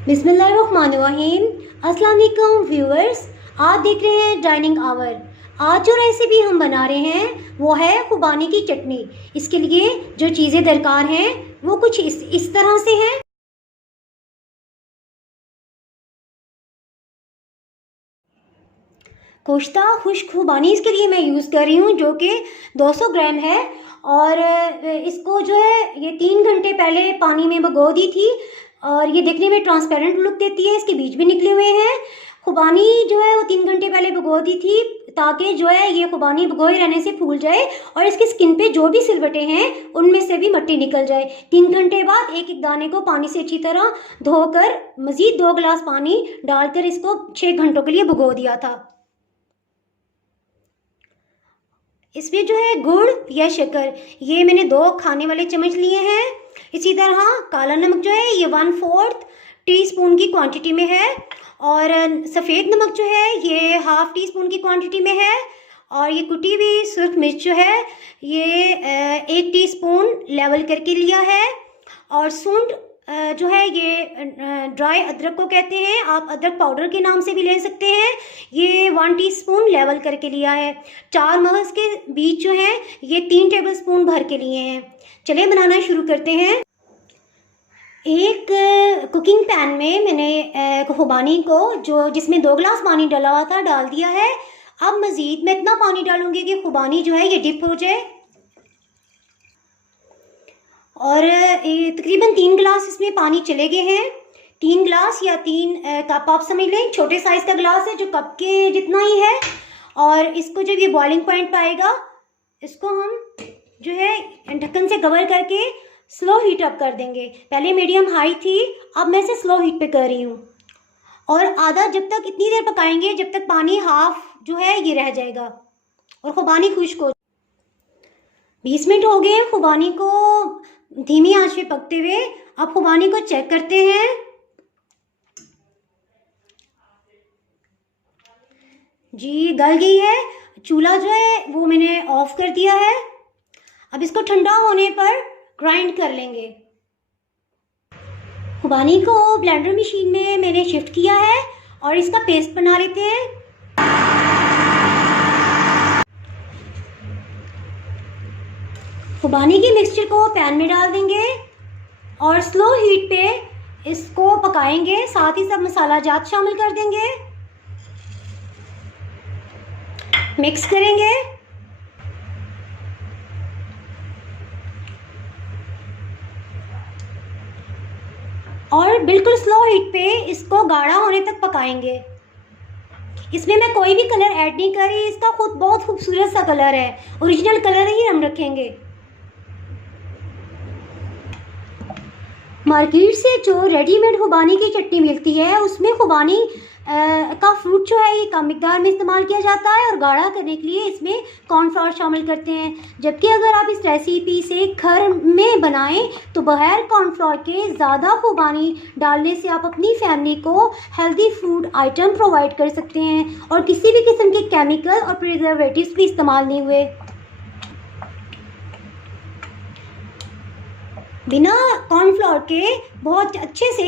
बिस्मिल्लाहिर्रहमानिर्रहीम। अस्सलाम वालेकुम व्यूअर्स, आप देख रहे हैं डाइनिंग आवर। आज जो रेसिपी हम बना रहे हैं वो है खुबानी की चटनी। इसके लिए जो चीज़ें दरकार हैं वो कुछ इस तरह से हैं। कोश्ता खुश्क खुबानी इसके लिए मैं यूज़ कर रही हूँ, जो कि 200 ग्राम है। और इसको जो है ये 3 घंटे पहले पानी में भिगो दी थी और ये देखने में ट्रांसपेरेंट लुक देती है। इसके बीज भी निकले हुए हैं। खुबानी जो है वो 3 घंटे पहले भिगो दी थी ताकि जो है ये खुबानी भिगोए रहने से फूल जाए और इसकी स्किन पे जो भी सिलवटें हैं उनमें से भी मिट्टी निकल जाए। 3 घंटे बाद एक एक दाने को पानी से अच्छी तरह धोकर मज़ीद 2 गिलास पानी डालकर इसको 6 घंटों के लिए भिगो दिया था। इसमें जो है गुड़ या शक्कर ये मैंने 2 खाने वाले चम्मच लिए हैं। इसी तरह काला नमक जो है ये 1/4 टीस्पून की क्वांटिटी में है और सफ़ेद नमक जो है ये 1/2 टीस्पून की क्वांटिटी में है। और ये कुटी हुई सुर्ख मिर्च जो है ये 1 टीस्पून लेवल करके लिया है। और सूंड जो है ये ड्राई अदरक को कहते हैं, आप अदरक पाउडर के नाम से भी ले सकते हैं। ये 1 टीस्पून लेवल करके लिया है। 4 मगज़ के बीज जो हैं ये 3 टेबलस्पून भर के लिए हैं। चलिए बनाना शुरू करते हैं। एक कुकिंग पैन में मैंने खुबानी को जिसमें 2 गिलास पानी डाला हुआ था डाल दिया है। अब मज़ीद मैं इतना पानी डालूंगी कि खुबानी जो है ये डिप हो जाए। और तकरीबन 3 गिलास इसमें पानी चले गए हैं। 3 गिलास या 3 कप आप समझ लें, छोटे साइज़ का गिलास है जो कप के जितना ही है। और इसको जब ये बॉइलिंग पॉइंट पाएगा इसको हम जो है ढक्कन से कवर करके स्लो हीट अप कर देंगे। पहले मीडियम हाई थी, अब मैं इसे स्लो हीट पे कर रही हूँ। और आधा जब तक इतनी देर पकाएंगे जब तक पानी हाफ जो है ये रह जाएगा और खुबानी खुश्क हो। 20 मिनट हो गए खुबानी को धीमी आंच पे पकते हुए। अब खुबानी को चेक करते हैं। जी गल गई है। चूल्हा जो है वो मैंने ऑफ कर दिया है। अब इसको ठंडा होने पर ग्राइंड कर लेंगे। खुबानी को ब्लेंडर मशीन में मैंने शिफ्ट किया है और इसका पेस्ट बना लेते हैं। खुबानी की मिक्सचर को पैन में डाल देंगे और स्लो हीट पे इसको पकाएंगे। साथ ही सब मसाला जात शामिल कर देंगे, मिक्स करेंगे। और बिल्कुल स्लो हीट पे इसको गाढ़ा होने तक पकाएंगे। इसमें मैं कोई भी कलर ऐड नहीं कर रही, इसका खुद बहुत खूबसूरत सा कलर है, ओरिजिनल कलर ही हम रखेंगे। मार्केट से जो रेडीमेड खुबानी की चटनी मिलती है उसमें खुबानी का फ्रूट जो है ये कम मिकदार में इस्तेमाल किया जाता है और गाढ़ा करने के लिए इसमें कॉर्नफ्लावर शामिल करते हैं। जबकि अगर आप इस रेसिपी से घर में बनाएं तो बगैर कॉर्नफ्लावर के ज़्यादा खुबानी डालने से आप अपनी फैमिली को हेल्दी फूड आइटम प्रोवाइड कर सकते हैं और किसी भी किस्म के केमिकल और प्रिजर्वेटिव्स भी इस्तेमाल नहीं हुए। बिना कॉर्नफ्लोर के बहुत अच्छे से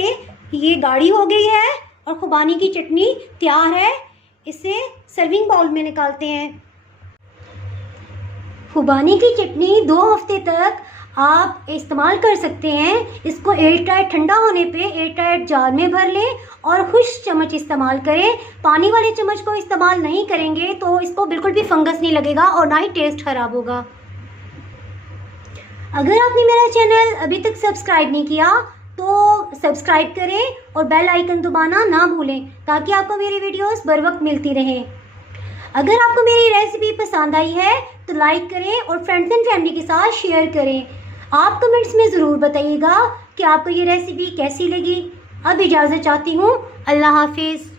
ये गाढ़ी हो गई है और खुबानी की चटनी तैयार है। इसे सर्विंग बाउल में निकालते हैं। खुबानी की चटनी 2 हफ्ते तक आप इस्तेमाल कर सकते हैं। इसको एयर टाइट ठंडा होने पे एयर टाइट जार में भर लें और खुश्क चम्मच इस्तेमाल करें। पानी वाले चम्मच को इस्तेमाल नहीं करेंगे तो इसको बिल्कुल भी फंगस नहीं लगेगा और ना ही टेस्ट खराब होगा। अगर आपने मेरा चैनल अभी तक सब्सक्राइब नहीं किया तो सब्सक्राइब करें और बेल आइकन दबाना ना भूलें ताकि आपको मेरी वीडियोस बर वक्त मिलती रहें। अगर आपको मेरी रेसिपी पसंद आई है तो लाइक करें और फ्रेंड्स एंड फैमिली के साथ शेयर करें। आप कमेंट्स में ज़रूर बताइएगा कि आपको ये रेसिपी कैसी लगी। अब इजाज़त चाहती हूँ। अल्लाह हाफिज़।